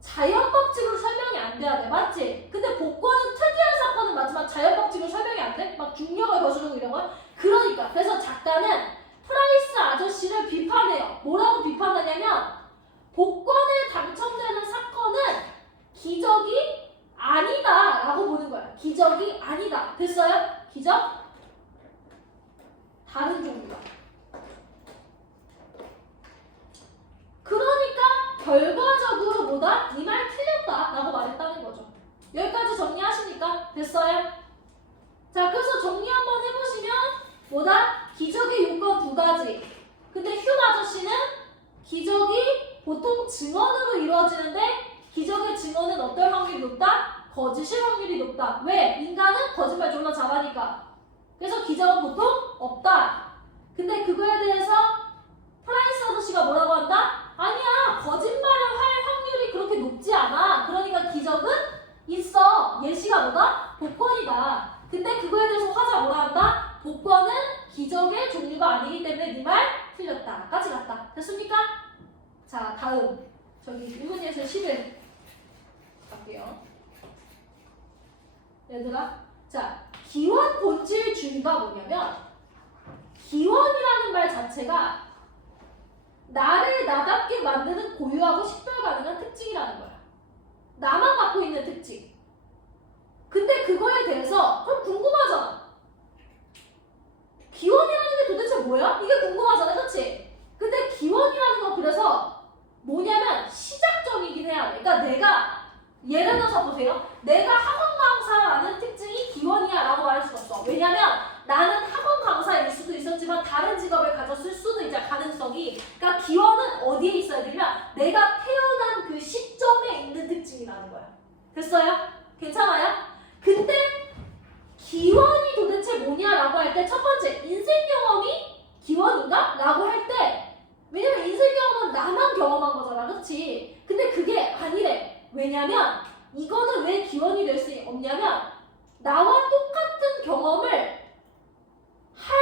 자연법칙으로 설명이 안 돼야 돼 맞지? 근데 복권은 특이한 사건은 맞지만 자연법칙으로 설명이 안 돼? 막 중력을 거스르고 이런 거야? 그러니까 그래서 작가는 프라이스 아저씨를 비판해요. 뭐라고 비판하냐면 복권에 당첨되는 사건은 기적이 아니다 라고 보는 거야. 기적이 아니다. 됐어요? 기적? 다른 종류다. 그러니까 결과적으로 뭐다? 네 말 틀렸다 라고 말했다는 거죠. 여기까지 정리하시니까 됐어요? 자 그래서 정리 한번 해보시면 뭐다? 기적의 요건 두 가지. 근데 휴 아저씨는 기적이 보통 증언으로 이루어지는데 기적의 증언은 어떨 확률이 높다? 거짓일 확률이 높다. 왜? 인간은 거짓말 졸라 잘하니까. 그래서 기적은 보통 없다. 근데 그거에 대해서 프라이스 아저씨가 뭐라고 한다? 아니야 거짓말을 할 확률이 그렇게 높지 않아. 그러니까 기적은 있어. 예시가 뭐다? 복권이다. 근데 그거에 대해서 화자 뭐라 한다? 복권은 기적의 종류가 아니기 때문에 네 말 틀렸다. 까지 갔다. 됐습니까? 자 다음 저기 일문예술 11 갈게요. 얘들아 자 기원 본질주의가 뭐냐면 기원이라는 말 자체가 나를 나답게 만드는 고유하고 식별 가능한 특징이라는 거야. 나만 갖고 있는 특징. 근데 그거에 대해서 그럼 궁금하잖아. 기원이라는 게 도대체 뭐야? 이게 궁금하잖아. 그치? 근데 기원이라는 건 그래서 뭐냐면 시작점이긴 해야 돼. 그러니까 내가 예를 들어서 보세요. 내가 학원 강사라는 특징이 기원이야 라고 말할 수가 없어. 왜냐면 나는 학원 강사일 수도 있었지만 다른 직업을 가졌을 수도 있잖아. 가능성이. 그러니까 기원은 어디에 있어야 되냐면 내가 태어난 그 시점에 있는 특징이라는 거야. 됐어요? 괜찮아요? 근데 기원이 도대체 뭐냐라고 할 때 첫 번째 인생 경험이 기원인가? 라고 할 때 왜냐면 인생 경험은 나만 경험한 거잖아. 그치? 근데 그게 아니래. 왜냐면 이거는 왜 기원이 될 수 없냐면 나와 똑같은 경험을 할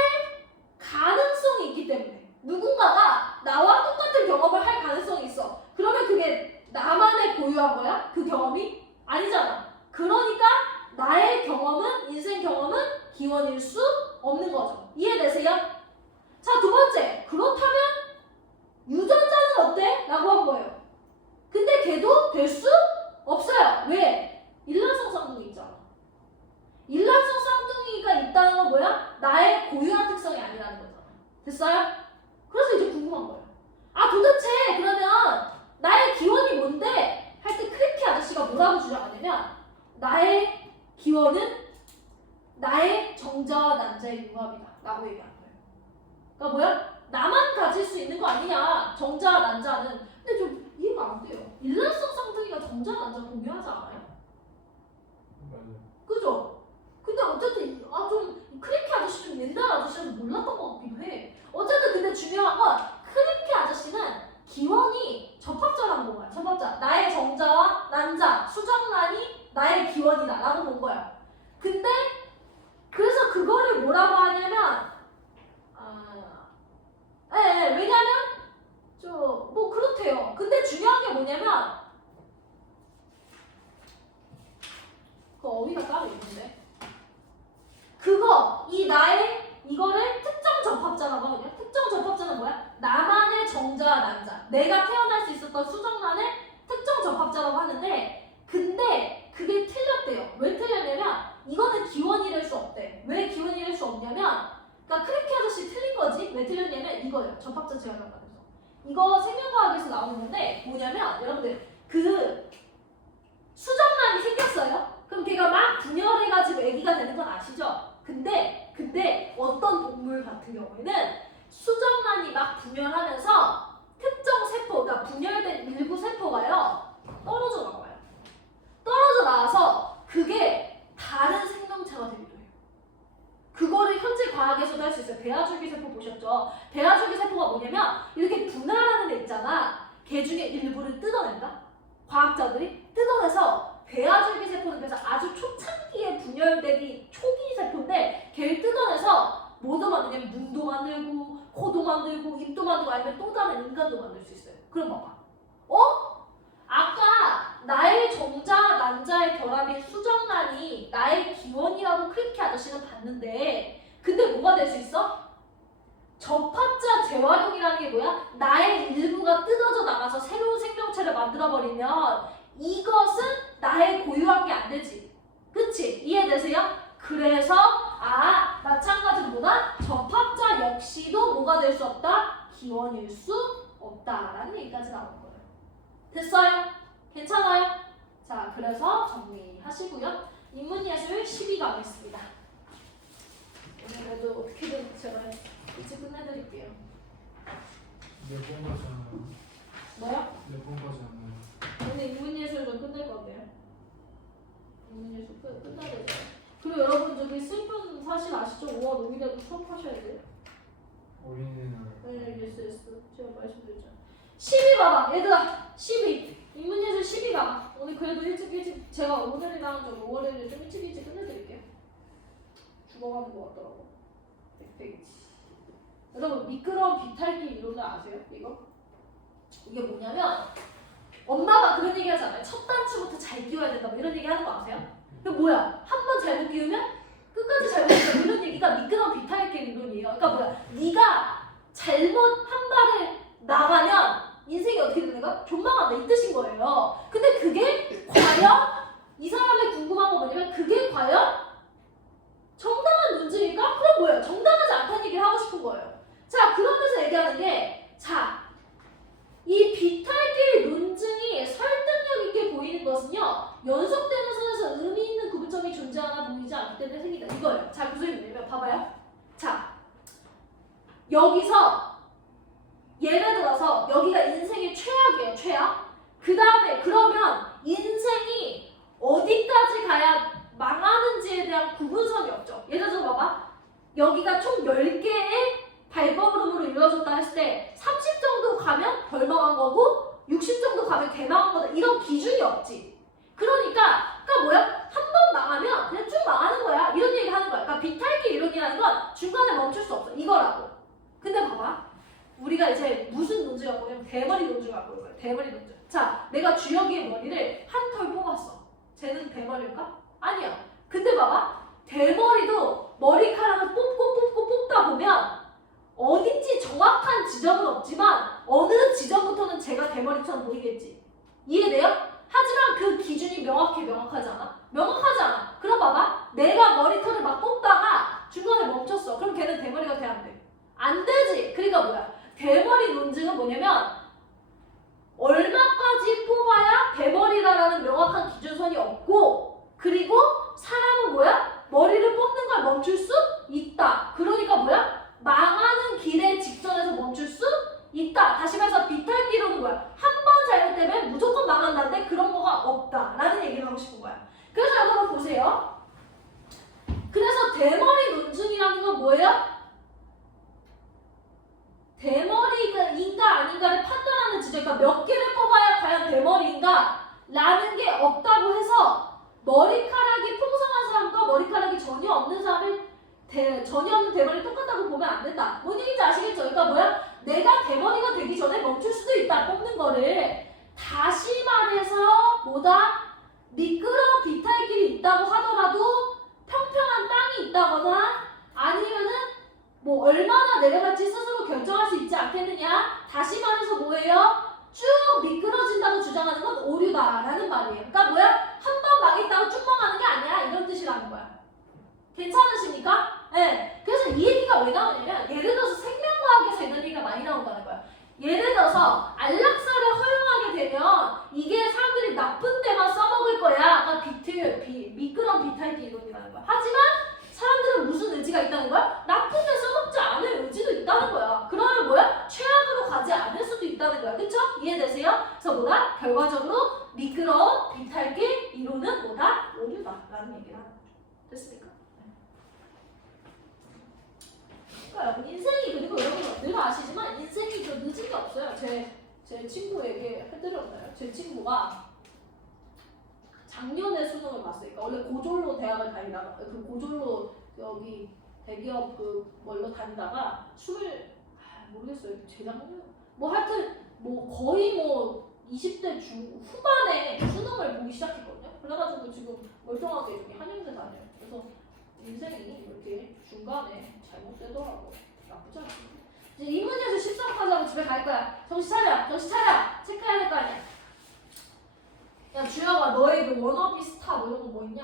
가능성이 있기 때문에 누군가가 나와 똑같은 경험을 할 가능성이 있어. 그러면 그게 나만의 고유한 거야? 그 경험이? 아니잖아. 그러니까 나의 경험은 인생 경험은 기원일 수 없는 거죠. 이해되세요? 자, 두 번째. 그렇다면 유전자는 어때? 라고 한 거예요. 근데 걔도 될 수 없어요. 왜? 일란성 쌍둥이 있잖아. 일란성 쌍둥이가 있다는 건 뭐야? 나의 고유한 특성이 아니라는 거잖아. 됐어요? 그래서 이제 궁금한 거예요. 아 도대체 그러면 나의 기원이 뭔데? 할 때 크리키 아저씨가 뭐라고 주장하냐면 나의 기원은 나의 정자와 난자의 융합이다 라고 얘기하는 거예요. 그러니까 뭐야? 나만 가질 수 있는 거 아니냐 정자 난자는. 근데 좀 이해가 안 돼요. 일란성 쌍둥이가 정자 난자 공유하지 않아요? 맞아요. 그죠? 근데 어쨌든 좀 크리키 아저씨 좀 옛날 아저씨라서 몰랐던 것 같기도 해. 어쨌든 근데 중요한 건 크리키 아저씨는 기원이 접합자라고 본 거야. 접합자. 나의 정자와 난자, 수정란이 나의 기원이다 라고 본 거야. 근데 그래서 그거를 뭐라고 하냐면 왜냐면 뭐 그렇대요. 근데 중요한 게 뭐냐면 그 어휘가 따로 있는데 이거를 특정 접합자라고 하거든요. 특정 접합자는 뭐야? 나만의 정자와 난자, 내가 태어날 수 있었던 수정란을 특정 접합자라고 하는데 근데 그게 틀렸대요. 왜 틀렸냐면 이거는 기원이 될 수 없대. 왜 기원이 될 수 없냐면 그러니까 크리키 아저씨 틀린 거지. 왜 틀렸냐면 이거예요. 접합자 제한관에서 이거 생명과학에서 나오는 건데 뭐냐면 여러분들 그 수정란이 생겼어요. 그럼 걔가 막 분열해가지고 아기가 되는 건 아시죠? 근데 어떤 동물 같은 경우에는 수정란이 막 분열하면서 특정 세포, 그러니까 분열된 일부 세포가요 떨어져 나와요. 떨어져 나와서 그게 다른 생명체가 되기도 해요. 그거를 현재 과학에서도 할 수 있어요. 배아줄기 세포 보셨죠? 배아줄기 세포가 뭐냐면 이렇게 분할하는 애 있잖아. 걔 중에 일부를 뜯어낸다. 과학자들이 뜯어내서 배아줄기 세포는 그래서 아주 초창기에 분열되기 초기 세포인데 걔를 뜯어내서 뭐도 만드냐면 눈도 만들고 코도 만들고 입도 만들고 아니면 또 다른 인간도 만들 수 있어요. 그럼 봐봐. 아까 나의 정자 난자의 결합인 수정란이 나의 기원이라고 크리키 아저씨는 봤는데 근데 뭐가 될 수 있어? 접합자 재활용이라는 게 뭐야? 나의 일부가 뜯어져 나가서 새로운 생명체를 만들어버리면 이것은 나의 고유한 게 안 되지. 그치? 이해되세요? 그래서 마찬가지로 뭐다? 접합자 역시도 뭐가 될 수 없다? 기원일 수 없다라는 얘기까지 나오는 거예요. 됐어요? 괜찮아요? 자, 그래서 정리하시고요. 인문예술 12 가겠습니다. 오늘 그래도 어떻게든 제가 일찍 끝내드릴게요. 몇 번 가지 않나요? 뭐요? 몇 번 가지 않나요? 오늘 인문예술 좀 끝낼 건데요. 인문예술 끝나야 되죠. 그리고 여러분 저기 슬픈 사실 아시죠? 5월 5일에도 수업하셔야 돼요. 어린이날. 네, 예스. 제가 말씀드렸죠. 12 봐봐. 얘들아 12. 인문예술 12 봐봐. 오늘 그래도 일찍 제가 오늘이랑 좀 5월 1일 좀 일찍 끝내드릴게요. 죽어가는 것 같더라고. 100페이지. 여러분 미끄러운 비탈기 이론을 아세요? 이게 뭐냐면 엄마가 그런 얘기 하잖아요. 첫 단추부터 잘 끼워야 된다. 뭐 이런 얘기 하는 거 아세요? 그 뭐야? 한 번 잘못 끼우면 끝까지 잘못 끼워. 이런 얘기가 미끄러운 비탈기 이론이에요. 그러니까 뭐야? 네가 잘못 한 발을 나가면 인생이 어떻게 되는 거야? 존망한다 이 뜻인 거예요. 근데 그게 과연 이 사람의 궁금한 거 뭐냐면 그게 과연 정당한 문제일까? 그럼 뭐예요? 정당하지 않다는 얘기를 하고 싶은 거예요. 자, 그러면서 얘기하는 게 이 비탈길 논증이 설득력 있게 보이는 것은요 연속되는 선에서 의미 있는 구분점이 존재하나 보이지 않기 때문에 생긴다 이거예요. 자, 무슨 의미냐면 봐봐요. 자, 여기서 예를 들어서 여기가 인생의 최악이에요. 최악. 그 다음에 그러면 인생이 어디까지 가야 망하는지에 대한 구분선이 없죠. 예를 들어 봐봐. 여기가 총 10개의 발버름으로 이루어졌다 했을 때 30 정도 가면 덜 망한 거고 60 정도 가면 개 망한 거다. 이런 기준이 없지. 그러니까 뭐야? 한 번 망하면 그냥 쭉 망하는 거야. 이런 얘기를 하는 거야. 그러니까 비탈기 이론이라는 건 중간에 멈출 수 없어. 이거라고. 근데 봐봐. 우리가 이제 무슨 논증 갖고 오냐면 대머리 논증 갖고 올 거야. 대머리 논증. 자, 내가 주혁이의 머리를 한 털 뽑았어. 쟤는 대머리일까? 아니야. 근데 봐봐. 대머리도 머리카락을 뽑고 뽑다 보면 어딘지 정확한 지점은 없지만 어느 지점부터는 제가 대머리처럼 보이겠지. 이해돼요? 하지만 그 기준이 명확하지 않아? 명확하지 않아. 그럼 봐봐. 내가 머리털을 막 뽑다가 중간에 멈췄어. 그럼 걔는 대머리가 돼, 안 돼? 안 되지. 그러니까 뭐야? 대머리 논증은 뭐냐면 얼마까지 뽑아야 대머리다라는 명확한 기준선이 없고 그리고 사람은 뭐야? 머리를 뽑는 걸 멈출 수 있다. 그러니까 뭐야? 망하는 길에 직전에서 라는 게 없다고 해서 머리카락이 풍성한 사람과 머리카락이 전혀 없는 사람을 전혀 없는 대머리 똑같다고 보면 안 된다. 뭔 얘기인지 아시겠죠? 그러니까 뭐야? 내가 대머리가 되기 전에 멈출 수도 있다. 뽑는 거를. 다시 말해서 뭐다? 미끄러운 비탈길이 있다고 하더라도 평평한 땅이 있다거나 아니면은 뭐 얼마나 내려갈지 스스로 결정할 수 있지 않겠느냐? 다시 말해서 뭐예요? 쭉 미끄러진다고 주장하는 건 오류다라는 말이에요. 그러니까 뭐야? 한 번 망했다고 쭉 망하는 게 아니야. 이런 뜻이라는 거야. 괜찮으십니까? 네. 그래서 이 얘기가 왜 나오냐면 예를 들어서 생명과학에서 이런 얘기가 많이 나온다는 거야. 예를 들어서 안락사를 허용하게 되면 이게 사람들이 나쁜 데만 써먹을 거야. 아까 미끄러운 비탈기 이론이라는 거야. 하지만 사람들은 무슨 의지가 있다는 거야? 나쁜 데 써먹지 않을 의지도 있다는 거야. 그러면 뭐야? 최악으로 가지 않을 수도 있다는 거야. 그쵸? 이해되세요? 그래서 뭐다? 결과적으로 미끄러운 비탈기 이론은 뭐다? 오류다 라는 얘기를 하는 거죠. 됐습니까? 그러니까 인생이 그리고 여러분 늘 아시지만 인생이 저 늦은 게 없어요. 제 친구에게 해드렸나요? 제 친구가 작년에 수능을 봤어요. 그러니까 원래 고졸로 대학을 다니다가 그 고졸로 여기 대기업 그 뭘로 다니다가 모르겠어요. 재작년 뭐 하여튼 뭐 거의 뭐 20대 후반에 수능을 보기 시작했거든요. 그래가지고 지금 멀쩡하게 여기 한양대 다녀요. 그래서 인생이 이렇게 중간에 잘못되더라고. 나쁘지 않습니다. 이제 이 문제에서 13까지 하고 집에 갈 거야. 정신 차려! 정신 차려! 체크해야 될 거 아니야. 야 주영아 너의 그 워너비 스타 뭐 이런 거 뭐 있냐?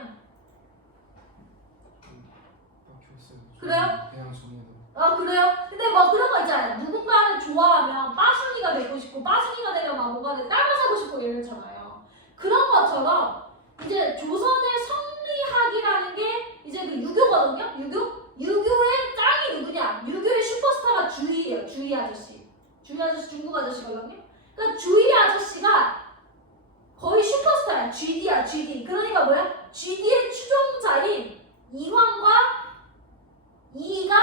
딱히 없어요. 그래요? 그냥 정해도. 아 그래요? 근데 뭐 그런 거 있잖아요. 누군가를 좋아하면 빠순이가 되고 싶고 빠순이가 되면 막 뭔가 따라사고 싶고 이러잖아요. 그런 것처럼 이제 조선의 성리학이라는 게 이제 그 유교거든요. 유교의 짱이 누구냐? 유교의 슈퍼스타가 주희예요. 주희 아저씨. 주희 아저씨 중국 아저씨거든요. 그러니까 주희 아저씨가 거의 슈퍼스타야. GD야, GD. 그러니까 뭐야? GD의 추종자인 이황과 이희가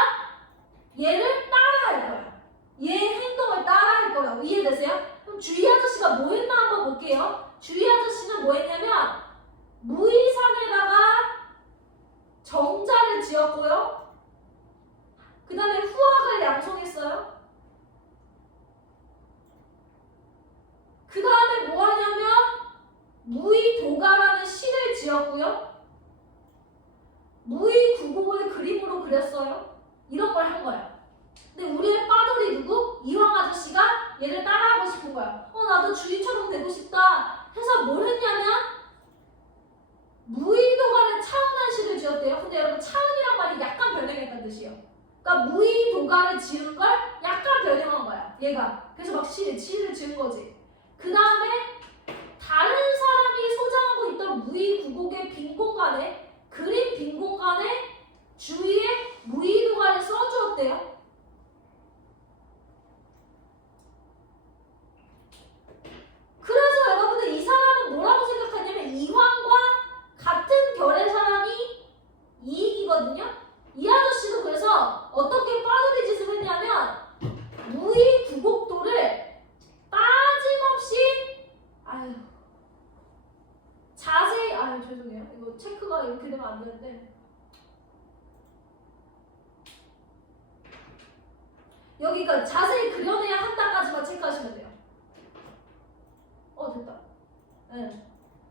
얘를 따라할 거야. 얘 행동을 따라할 거라고. 이해되세요? 그럼 주희 아저씨가 뭐 했나 한번 볼게요. 주희 아저씨는 뭐 했냐면 무의산에다가 정자를 지었고요. 그 다음에 후학을 양성했어요. 그 다음에 뭐 하냐면 무의도가라는 시를 지었고요. 무의구곡을 그림으로 그렸어요. 이런 걸 한 거야. 근데 우리의 빠돌이 누구? 이황 아저씨가 얘를 따라하고 싶은 거야. 나도 주희처럼 되고 싶다 해서 뭘 했냐면 무의도가는 차은한 시를 지었대요. 근데 여러분 차은이란 말이 약간 변형했다는 뜻이에요. 그러니까 무의도가를 지은 걸 약간 변형한 거야. 얘가. 그래서 막 시를 지은 거지. 그 다음에 다른 사람이 소장하고 있던 무의구곡의 빈 공간에 그림 빈 공간에 주위에 무의도가를 써주었대요. 그래서 여러분들 이 사람은 뭐라고 생각하냐면 이황과 같은 결의 사람이 이익이거든요. 이 아저씨도 그래서 어떻게 빠돌이 짓을 했냐면 무의구곡도를 빠짐없이 자세히 죄송해요. 이거 체크가 이렇게 되면 안 되는데 여기가 자세히 그려내야 한다까지만 체크하시면 돼요. 됐다. 네.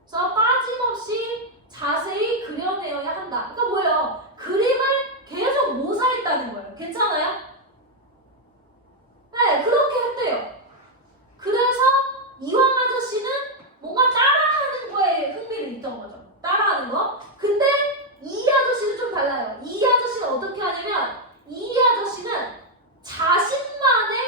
그래서 빠짐없이 자세히 그려내어야 한다. 그러니까 뭐예요? 그림을 계속 모사했다는 거예요. 괜찮아요? 네, 그렇게 했대요. 그래서 이황 아저씨는 뭔가 따라하는 거에 흥미를 있던 거죠. 따라하는 거. 근데 이 아저씨는 좀 달라요. 이 아저씨는 어떻게 하냐면 이 아저씨는 자신만의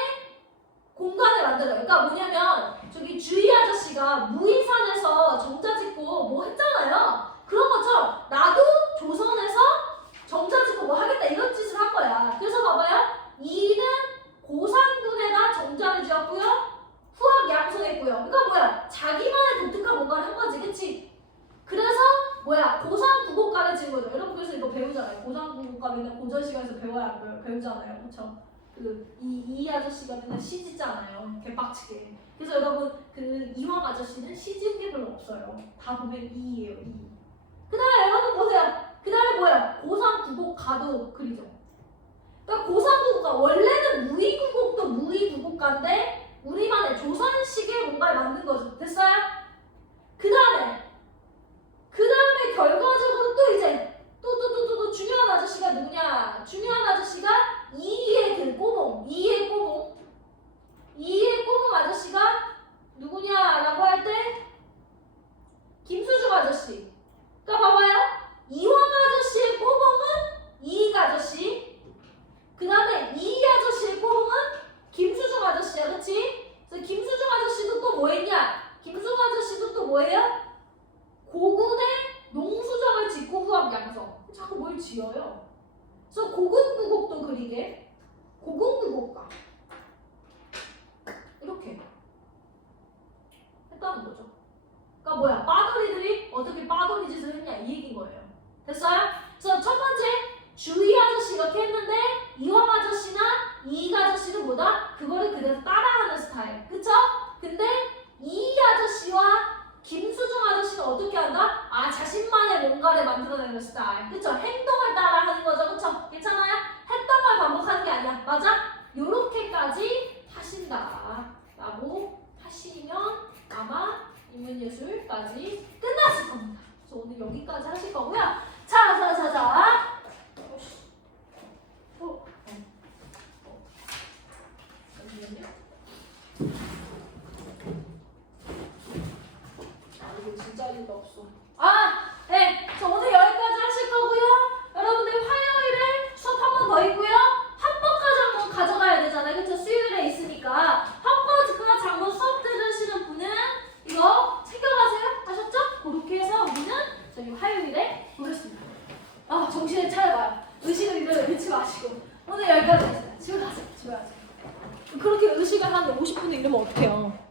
공간을 만들어요. 그러니까 뭐냐면 저기 주희 아저씨가 무의산에서 정자 짓고 뭐 했잖아요. 그런 것처럼 나도 조선에서 정자 짓고 뭐 하겠다 이런 짓을 한 거야. 그래서 봐봐요. 이는 고산군에다 정자를 지었고요. 후학 양성했고요. 그러니까 뭐야? 자기만의 독특한 뭔가를 한 거지. 그치? 그래서 뭐야? 고산국어과를 지은 거죠. 여러분 그래서 이거 배우잖아요. 고산국어과 맨날 고전 시간에서 배워야 안 배우잖아요. 그쵸? 이 아저씨가 맨날 시 짓잖아요. 개빡치게. 그래서 여러분 그 이황 아저씨는 시지은 게 별로 없어요. 다 보면 2예요. 2. 그 다음에 여러분 보세요. 그 다음에 뭐야? 고상구곡 가도 그리죠. 그러니까 고상구곡가 원래는 무의구곡도 무의구곡가인데 우리만의 조선식의 뭔가를 만든 거죠. 됐어요? 그 다음에 결과적으로 또 이제 또 중요한 아저씨가 누구냐? 중요한 아저씨가 이의 그 꼬봉, 이의 꼬봉 아저씨가 누구냐라고 할 때 김수중 아저씨. 그러니까 봐봐요. 이황 아저씨의 꼬봉은 이익 아저씨. 그 다음에 이익 아저씨의 꼬봉은 김수중 아저씨야, 그렇지? 그래서 김수중 아저씨도 또 뭐했냐? 김수중 아저씨도 또 뭐예요? 고군의 농수정을 짓고 후합 양성. 자꾸 뭘 지어요? 그래서 고군구곡도 그리게. 고군구곡가. 이렇게 했다는 거죠. 그러니까 뭐야? 빠돌이들이 어떻게 빠돌이 짓을 했냐 이 얘기인 거예요. 됐어요? 그래서 첫 번째 주의 아저씨 이렇게 했는데 이황 아저씨나 이익 아저씨는 뭐다? 그거를 그대로 따라하는 스타일. 그쵸? 근데 이익 아저씨와 김수중 아저씨는 어떻게 한다? 아, 자신만의 뭔가를 만들어내는 스타일. 그쵸? 행동을 따라 하는 거죠. 그쵸? 괜찮아요? 했던 걸 반복하는 게 아니야. 맞아? 요렇게까지 하신다 라고 하시면 아마 인문예술까지 끝났을 겁니다. 그래서 오늘 여기까지 하실 거고요. 자. 잠시만요. 이거 진짜 일도 없어. 네. 저 오늘 여기까지 하실 거고요. 여러분들 화요일에 수업 한 번 더 있고요. 합법과 장문 가져가야 되잖아요. 그쵸? 수요일에 있으니까. 합법과 장문 수업 들으시는 분은 이거 챙겨가세요. 아셨죠? 그렇게 해서 우리는 저희 화요일에 보겠습니다. 정신을 차려봐요. 의식을 잃지 마시고. 오늘 여기까지 했어요. 집에 가세요. 그렇게 의식을 하는데 50분을 잃으면 어떡해요.